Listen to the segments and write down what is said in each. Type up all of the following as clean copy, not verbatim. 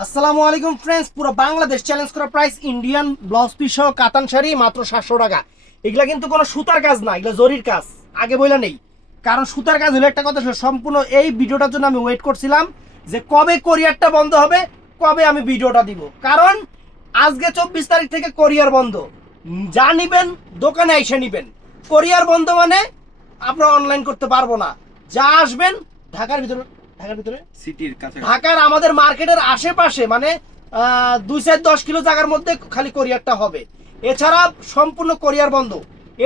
আসসালামু আলাইকুম ফ্রেন্ডস, পুরো বাংলাদেশ চ্যালেঞ্জ করা প্রাইস ইন্ডিয়ান ব্লাউজ পিস সহ কাতান শাড়ি মাত্র 700 টাকা। এগুলা কিন্তু কোনো সুতার কাজ না, এগুলো জরির কাজ। আগে বইলা নেই, কারণ সুতার কাজ হলে একটা কথা ছিল। সম্পূর্ণ এই ভিডিওটার জন্য আমি ওয়েট করছিলাম যে কবে কোরিয়ারটা বন্ধ হবে, কবে আমি ভিডিওটা দিব। কারণ আজকে 24 তারিখ থেকে কোরিয়ার বন্ধ। যা নিবেন দোকানে এসে নিবেন। কোরিয়ার বন্ধ মানে আপনারা অনলাইন করতে পারবো না। যা আসবেন ঢাকার ভিতরে, ঢাকার ভিতরে সিটির কাছে ঢাকার আমাদের মার্কেটের আশেপাশে, মানে 2-10 কিলো জায়গার মধ্যে খালি কোরিয়ারটা হবে। এছাড়া সম্পূর্ণ কোরিয়ার বন্ধ।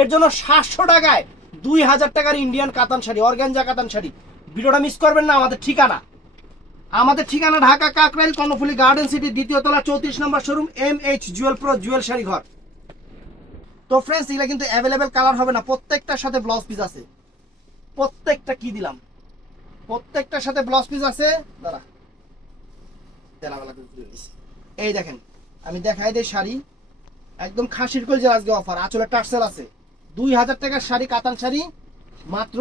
এর জন্য 700 টাকায় 2000 টাকার ইন্ডিয়ান কাতান শাড়ি, অর্গানজা কাতান শাড়ি। ভিডিওটা মিস করবেন না। আমাদের ঠিকানা ঢাকা কাকরাইল কর্ণফুলী গার্ডেন সিটি, দ্বিতীয় তলা, 34 নম্বর showroom, MH jewel pro jewel sari Ghar. তো ফ্রেন্ডস, এগুলা কিন্তু অ্যাভেলেবেল কালার হবে না, প্রত্যেকটার সাথে ব্লাউজ পিস আছে। প্রত্যেকটা কি দিলাম, প্রত্যেকটার সাথে ব্লাউজ পিস আছে। দাঁড়া, এই দেখেন, আমি দেখাই দেই শাড়ি। একদম খাসির কলজের আজকে অফার, আঁচলে টার্সেল আছে। 2000 টাকার শাড়ি, কাতান শাড়ি মাত্র।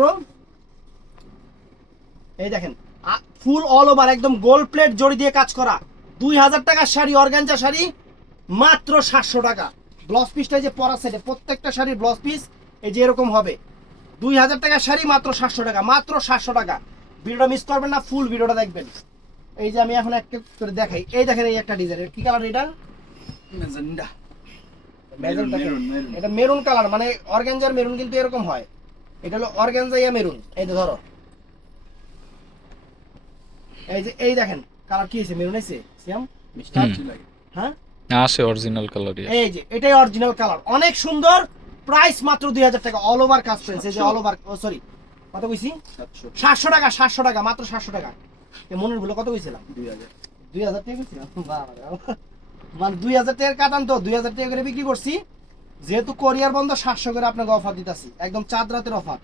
এই দেখেন, ফুল অল ওভার একদম গোল্ড প্লেট জড়ি দিয়ে কাজ করা 2000 টাকার শাড়ি, অর্গানজা শাড়ি মাত্র 700 টাকা। ব্লাউজ পিসটা যে পরা সেটে, প্রত্যেকটা শাড়ির ব্লাউজ পিস এই যে এরকম হবে। 2000 টাকার শাড়ি মাত্র 700 টাকা, মাত্র 700 টাকা। ভিডিওটা মিস করবেন না, ফুল ভিডিওটা দেখবেন। এই যে আমি এখন একটা করে দেখাই। এই দেখেন, এই একটা ডিজাইন, কি কালার এটা? মেজেন্ডা এটা মেরুন কালার, মানে অর্গানজার মেরুন কিন্তু এরকম হয়। এটা হলো অর্গানজা ইয়া মেরুন। এই যে ধরো, এই যে এই দেখেন কালার কি হয়েছে, মেরুন হয়েছে সিয়াম। হ্যাঁ, আসে অরিজিনাল কালারই। এই যে এটাই অরিজিনাল কালার, অনেক সুন্দর। প্রাইস মাত্র 2000 টাকা, অল ওভার কাজ ফ্রেন্ডস। এই যে অল ওভার, সরি কত কইছি? 700 টাকা, 700 টাকা, মাত্র 700 টাকা। মনের ভুলে কত কইছিলাম? 2000 টাকা কইছিলাম। মানে 2000 টাকার কাতান তো 2000 টাকা করে বিক্রি করছি। যেহেতু কোরিয়ার বন্ধ, 700 করে আপনাকে অফার দিতেছি, একদম চাঁদ রাতের অফার।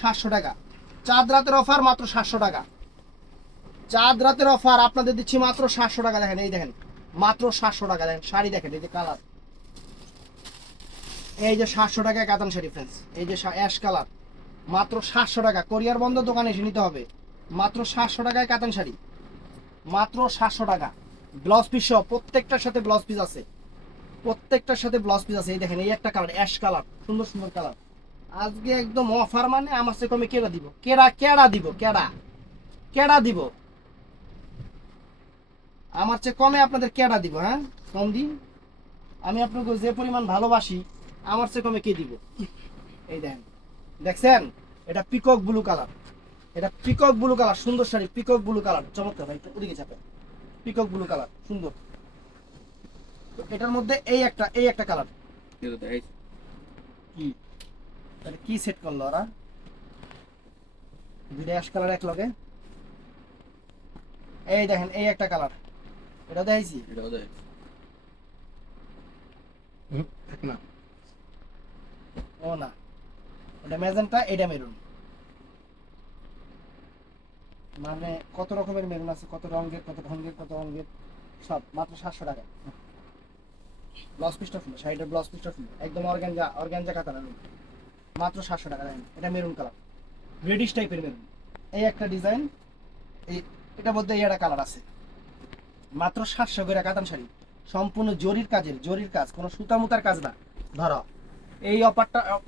700 টাকা চাঁদ রাতের অফার, মাত্র 700 টাকা। চাঁদ রাতের অফার আপনাদের দিচ্ছি মাত্র 700 টাকা। দেখেন, এই দেখেন মাত্র 700 টাকা। দেখেন শাড়ি দেখেন, এই যে কালার, এই যে 700 টাকায় কাতান শাড়ি ফ্রেন্ডস। এই যে অ্যাশ কালার, মাত্র 700 টাকা। কোরিয়ার বন্ধ, দোকানে এসে নিতে হবে। মাত্র 700 টাকায় কাতান শাড়ি, মাত্র 700 টাকা। ব্লাউজ পিস সহ, প্রত্যেকটার সাথে ব্লাউজ পিস আছে, প্রত্যেকটার সাথে ব্লাউজ পিস আছে। এই দেখেন, এই একটা কালার অ্যাশ কালার, সুন্দর সুন্দর কালার। আজকে একদম অফার, মানে আমার সে কমে কেডা দিব, কেডা দিব, কেডা দিব, আমার চেয়ে কমে আপনাদের কেডা দিব? হ্যাঁ, কম দিন। আমি আপনাকে যে পরিমাণ ভালোবাসি, আমার চেয়ে কমে কে দিব? এই দেখেন, দেখছেন, এটা পিকক ব্লু কালার, এটা পিকক ব্লু কালার, সুন্দর শাড়ি, পিকক ব্লু কালার, চমৎকার ভাই। ওদিকে চাপেন, পিকক ব্লু কালার সুন্দর। তো এটার মধ্যে এই একটা কালার কি, তাহলে কি সেট করলো ওরা? দুইটা অ্যাশ কালার এক লগে। এই দেখেন, এই একটা কালার, এটা দেখাইছি না? ও না, এটা ম্যাজেন্টা, এটা মেরুন। মানে কত রকমের মেরুন আছে, কত রঙের, কত রঙের, সব মাত্র 700 টাকা। ব্লাউজ পিসটা ফুল, শাড়িটার ব্লাউজ পিসটা ফুল, একদম অর্গানজা কাতান, মাত্র 700 টাকা। দেখেন, এটা মেরুন কালার, রেডিশ টাইপের মেরুন। এই একটা ডিজাইন, এই এটার মধ্যে এই একটা কালার আছে। মাত্র 700 করে কাতান শাড়ি, সম্পূর্ণ জরির কাজ, কোনো সুতা মুতার কাজ না। ধরো, এই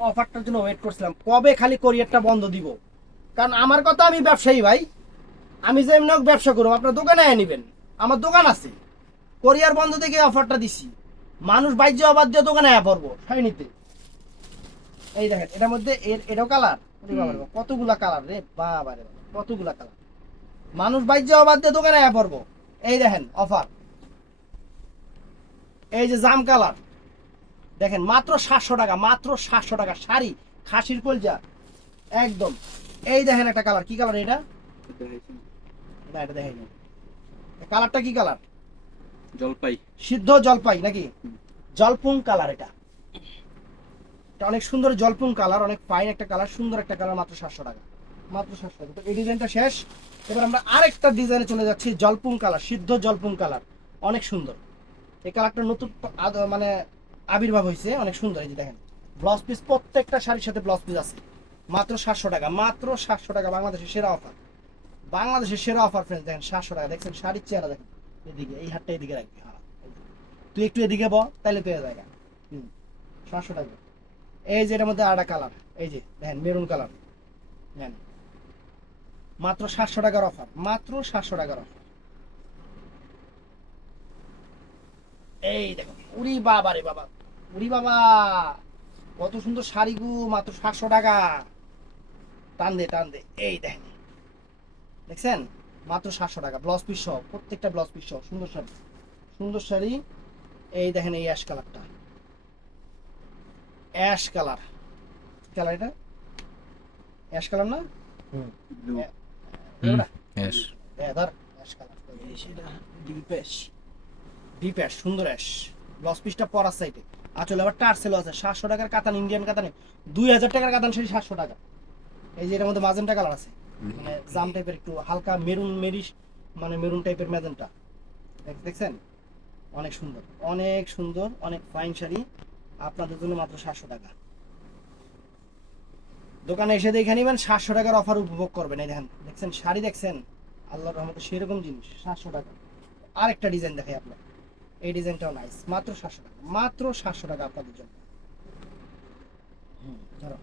অফারটার জন্য ওয়েট করছিলাম, কবে খালি কোরিয়ারটা বন্ধ দিব। কারণ আমার কথা, আমি ব্যবসায়ী ভাই, আমি যে এমনি ব্যবসা করবো, আপনার দোকানে আয় নিবেন, আমার দোকান আছে। কোরিয়ার বন্ধ থেকে অফারটা দিছি, মানুষ বাইর অবাদ দিয়ে দোকানে আয়া পড়বো শাড়ি নিতে। এই দেখেন, এটার মধ্যে এটাও কালার, কতগুলা কালার রে বাবা রে, কতগুলা কালার। মানুষ বাইর অবাদ দিয়ে দোকানে আয়া পড়বো। এই দেখেন অফার, এই যে জাম কালার, দেখেন মাত্র 700 টাকা, মাত্র 700 টাকা শাড়ি, খাসির কলজা একদম। এই দেখেন একটা কালার, কি কালার এটা? না, এটা দেখাই না। কালারটা কি কালার? জলপাই, সিদ্ধ জলপাই নাকি জলপুং কালার। এটা অনেক সুন্দর জলপুং কালার, অনেক ফাইন একটা কালার, সুন্দর একটা কালার, মাত্র 700 টাকা, মাত্র 700 টাকা। তো এই ডিজাইনটা শেষ, এবার আমরা আরেকটা ডিজাইনে চলে যাচ্ছি। জলপুং কালার, সিদ্ধ জলপুং কালার, অনেক সুন্দর। এই কালারটা নতুন মানে আবির্ভাব হয়েছে, অনেক সুন্দর। এই যে দেখেন, ব্লাউজ পিস প্রত্যেকটা শাড়ির সাথে ব্লাউজ পিস আছে, মাত্র 700 টাকা, মাত্র 700 টাকা। বাংলাদেশের সেরা অফার, বাংলাদেশের সেরা অফার ফ্রেন্ডস। দেখেন 700 টাকা, দেখছেন শাড়ির চেহারা দেখেন, এদিকে এই হাতটা এদিকে রাখবি, হ্যাঁ তুই একটু এদিকে ব, তাহলে তো জায়গা। 700 টাকা। এই যে এটার মধ্যে আরেকটা কালার, এই যে দেখেন মেরুন কালার, নেন মাত্র 700 টাকার অফার, মাত্র 700 টাকার অফার। এই দেখো, উরি বাবা রে বাবা, উরি বাবা, কত সুন্দর শাড়ি গু, মাত্র 700 টাকা। টান দে টান দে, এই দেখেন, দেখছেন মাত্র 700 টাকা, ব্লাউজ পিস সহ, প্রত্যেকটা ব্লাউজ পিস সহ, সুন্দর শাড়ি, সুন্দর শাড়ি। এই দেখেন এই অ্যাশ কালারটা, অ্যাশ কালার, কালার এটা অ্যাশ কালার না? ব্লু। হুম, yes. ধর অ্যাশ কালার, এই সেটা ডিপ অ্যাশ, ডিপ অ্যাশ, সুন্দর অ্যাশ। ব্লাউজ পিসটা পরার সাইডে, আসলে আবার টার্সেল আছে। 700 টাকার কাতান, ইন্ডিয়ান কাতানে 2000 টাকার কাতান শাড়ি 700 টাকা। এই যে এর মধ্যে মাজেন্টা কালার আছে, মানে জাম টাইপের, একটু হালকা মেরুন মেরিশ, মানে মেরুন টাইপের ম্যাজেন্টা, দেখছেন অনেক সুন্দর, অনেক সুন্দর, অনেক ফাইন শাড়ি আপনাদের জন্য মাত্র 700 টাকা। দোকানে এসে দেখে নেবেন, 700 টাকার অফার উপভোগ করবেন। এই দেখেন, দেখছেন শাড়ি, দেখছেন আল্লাহর রহমতে সেরকম জিনিস 700 টাকা। আরেকটা ডিজাইন দেখাই আপনার, এই ডিজাইনটাও নাইস, মাত্র 700 টাকা, মাত্র 700 টাকা আপনাদের জন্য। ধরো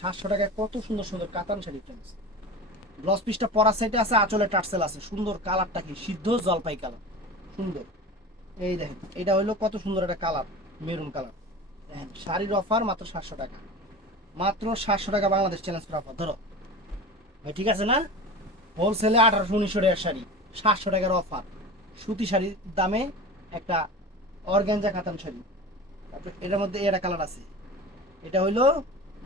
700 টাকায় কত সুন্দর সুন্দর কাতান শাড়ি ফ্রেন্ডস। ব্লাউজ পিসটা পরা সাইডে আছে, আঁচলে টার্সেল আছে, সুন্দর কালারটা কি সিদ্ধ জলপাই কালার, সুন্দর। এই দেখেন এটা হলো কত সুন্দর একটা কালার, মেরুন কালার। দেখেন শাড়ির অফার মাত্র 700 টাকা, মাত্র 700 টাকা বাংলাদেশ চ্যালেঞ্জ অফার। ধরো ভাই, ঠিক আছে না? হোলসেলে 1800-1900 টাকার শাড়ি, 700 টাকার অফার, সুতি শাড়ির দামে একটা অর্গানজা কাতান শাড়ি। তারপর এটার মধ্যে এরা কালার আছে, এটা হইলো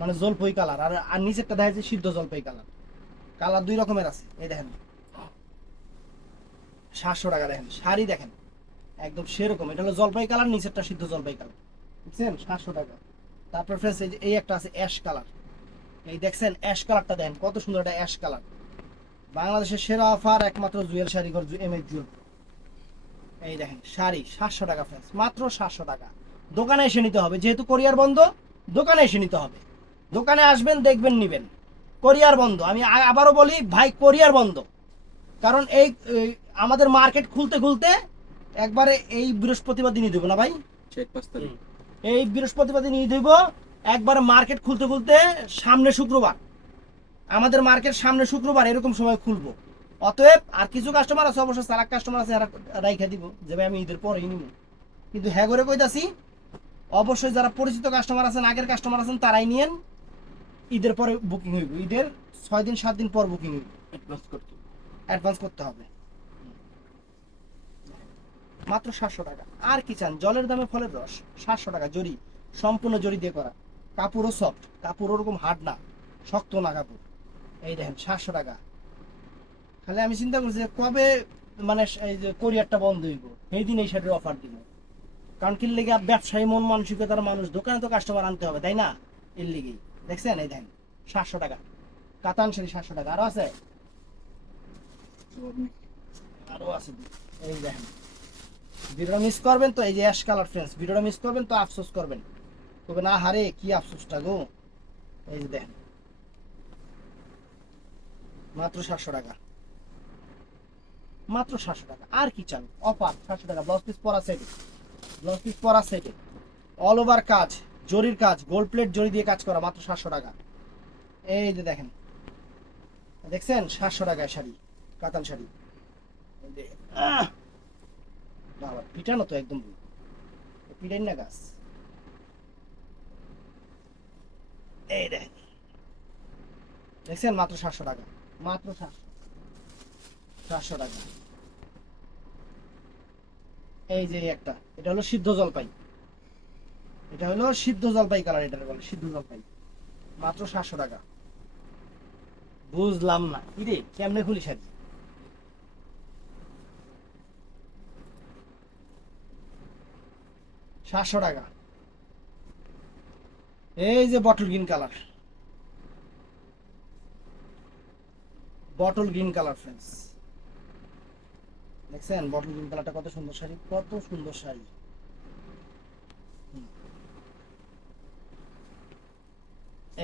মানে জলপাই কালার, আর আর নিচেরটা দেখা যাচ্ছে সিদ্ধ জলপাই কালার। কালার দুই রকমের আছে। এই দেখেন 700 টাকা, দেখেন শাড়ি দেখেন একদম সেরকম, এটা হলো জলপাই কালার, নিচেরটা সিদ্ধ জলপাই কালার, বুঝছেন? 700 টাকা। তারপর ফ্রেন্ডস এই একটা আছে অ্যাশ কালার, এই দেখছেন অ্যাশ কালারটা দেখেন কত সুন্দর একটা অ্যাশ কালার। বাংলাদেশের সেরা অফার একমাত্র জুয়েল শাড়ি ঘর, এমএস জুয়েল। এই দেখেন শাড়ি 700 টাকা ফ্রেন্ডস, মাত্র 700 টাকা। দোকানে এসে নিতে হবে, যেহেতু কোরিয়ার বন্ধ, দোকানে এসে নিতে হবে। দোকানে আসবেন, দেখবেন, নিবেন। কোরিয়ার বন্ধ, আমি আবারও বলি ভাই, কোরিয়ার বন্ধ। কারণ এই আমাদের মার্কেট খুলতে খুলতে একবারে এই বৃহস্পতিবার দিনই দেবো না ভাই, 4-5 তারিখ। এই বৃহস্পতিবার দিন ঈদ হইব, একবারে মার্কেট খুলতে খুলতে সামনে শুক্রবার, আমাদের মার্কেট সামনে শুক্রবার এরকম সময় খুলবো। অতএব আর কিছু কাস্টমার আছে, অবশ্য চালাক কাস্টমার আছে, এরা রাইখা দিব যে ভাই আমি ঈদের পরেই নিব, কিন্তু হ্যাঁ করে কইতাছি অবশ্যই যারা পরিচিত কাস্টমার আছেন, আগের কাস্টমার আছেন, তারাই নিয়েন। ঈদের পরে বুকিং হইব, ঈদের 6-7 দিন পর বুকিং হইব, অ্যাডভান্স করতে হবে। মাত্র 700 টাকা। আর কি চান? জলের দামে ফলের রস, 700 টাকা। জরি, সম্পূর্ণ জরি দিয়ে করা, কাপড়ও সফট, কাপড় ওরকম হার্ড না, শক্ত না কাপড়। এই দেখেন 700 টাকা। খালি আমি চিন্তা করছি যে কবে মানে এই যে কোরিয়ারটা বন্ধ হইব, সেই দিন এই শাড়ির অফার দিব। কারণ কি লেগে ব্যবসায়ী মন মানসিকতার মানুষ, দোকানে তো কাস্টমার আনতে হবে, তাই না? এর লেগেই দেখছেন, এই দেখেন 700 টাকা কাতান শাড়ি, 700 টাকা। আরো আছে, আরো আছে, এই দেখেন। ভিডিওটা মিস করবেন তো, এই যে অ্যাশ কালার ফ্রেন্ডস, ভিডিওটা মিস করবেন তো আফসোস করবেন, তবে না হারে কি আফসোসটা গো। এই যে দেখেন মাত্র 700 টাকা, মাত্র 700 টাকা। আর কি চান? অফার 700 টাকা। ব্লাউজ পিস পরা সেটে, ব্লাউজ পিস পরা সেটে, অল ওভার কাজ, জরির কাজ, গোল্ড প্লেট জরি দিয়ে কাজ করা, মাত্র 700 টাকা। এই যে দেখেন, দেখছেন 700 টাকায় শাড়ি, কাতান শাড়ি। বাবা পিটানো তো একদম, পিটাই না গাছ। এই দেখেন, দেখছেন মাত্র 700 টাকা, মাত্র 700 টাকা। এই যে একটা, এটা হলো সিদ্ধ জলপাই, এটা হলো সিদ্ধ জলপাই কালার, এটা বলে সিদ্ধ জলপাই, মাত্র 700 টাকা। বুঝলাম না কি রে, কেমনে খুলি শাড়ি? সাতশো টাকা। এই যে bottle green colour, bottle green colour friends, দেখছেন বটল গ্রিন কালারটা কত সুন্দর শাড়ি, কত সুন্দর শাড়ি।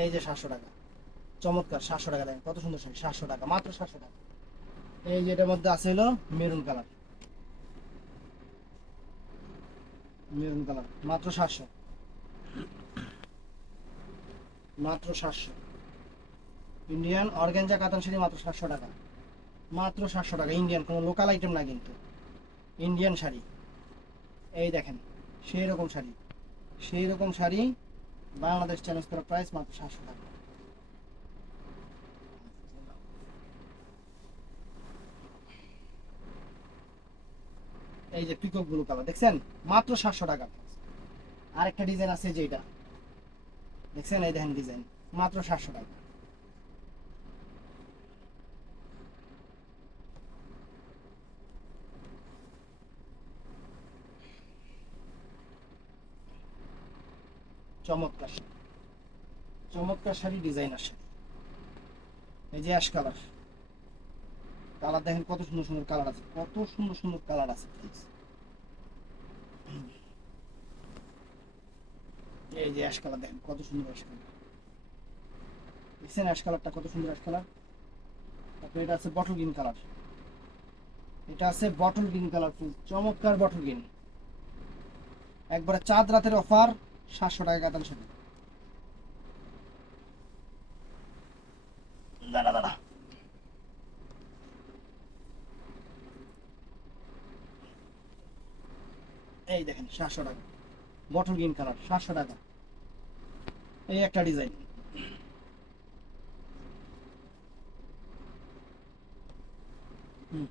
এই যে 700 টাকা, চমৎকার 700 টাকা, দেখেন কত সুন্দর শাড়ি, 700 টাকা, মাত্র 700 টাকা। এই যে এটার মধ্যে আছে হলো মেরুন কালার, মেরুন কালার মাত্র 700, মাত্র 700। ইন্ডিয়ান অর্গানজা কাতান শাড়ি মাত্র 700 টাকা, মাত্র 700 টাকা। ইন্ডিয়ান, কোনো লোকাল আইটেম না কিন্তু, ইন্ডিয়ান শাড়ি। এই দেখেন সেই রকম শাড়ি, সেই রকম শাড়ি বাংলাদেশ চ্যালেঞ্জ করা প্রাইস মাত্র 700 টাকা। এই যে পিকক ব্লু কালার দেখছেন, মাত্র 700 টাকা। আরেকটা ডিজাইন আছে যেটা দেখছেন, এই দেখেন ডিজাইন, মাত্র 700 টাকা। চমৎকার চমৎকার শাড়ি, ডিজাইন আসে। এই যে অ্যাশ কালার, কালার দেখেন কত সুন্দর সুন্দর কালার আছে, কত সুন্দর সুন্দর কালার আছে। এই যে অ্যাশ কালার দেখেন কত সুন্দর অ্যাশ কালার, দেখছেন অ্যাশ কালারটা কত সুন্দর অ্যাশ কালার। তারপরে এটা আছে বটল গ্রিন কালার, এটা আছে বটল গ্রিন কালার, চমৎকার বটল গ্রিন, একবারে চাঁদ রাতের অফার, 700 টাকা কাতান শাড়ি। দাঁড়া দাঁড়া, এই দেখেন 700 টাকা, বটল গ্রিন কালার 700 টাকা। এই একটা ডিজাইন, হুম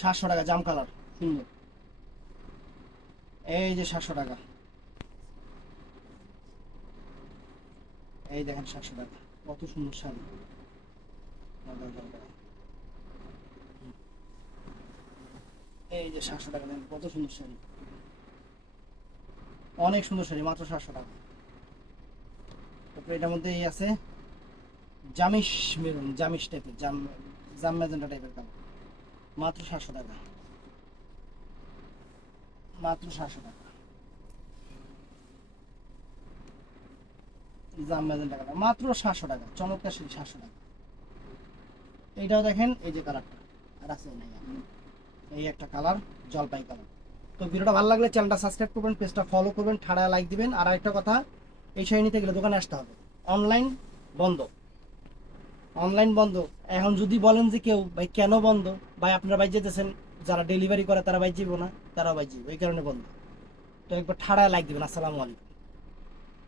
700 টাকা, জাম কালার সুন্দর। এই যে 700 টাকা, এই দেখেন 700 টাকা, কত সুন্দর শাড়ি। এই যে 700 টাকা, দেখেন কত সুন্দর শাড়ি, অনেক সুন্দর শাড়ি, মাত্র 700 টাকা। তারপরে এটার মধ্যে এই আছে জামিশ মেরুন, জামিশ টাইপের, জাম ম্যাজেন্টা টাইপের কালার, মাত্র 700 টাকা, মাত্র 700 টাকা। জাম ম্যাজেন্টা কালার মাত্র 700 টাকা, চমৎকার শাড়ি 700 টাকা। এইটাও দেখেন, এই যে কালারটা আর আছে নাই, এই একটা কালার জলপাই কালার। তো ভিডিওটা ভালো লাগলে চ্যানেলটা সাবস্ক্রাইব করবেন, পেজটা ফলো করবেন, ঠাড়া লাইক দিবেন। আর একটা কথা, এই শাড়ি নিতে গেলে দোকানে আসতে হবে, অনলাইন বন্ধ, অনলাইন বন্ধ। এখন যদি বলেন যে কেউ ভাই কেন বন্ধ, ভাই আপনারা ভাই যেতেছেন, যারা ডেলিভারি করে তারা ভাই যাবো না, তারা ভাই যাবো, এই কারণে বন্ধ। তো একবার ঠাড়া লাইক দিবেন। আসসালামু আলাইকুম।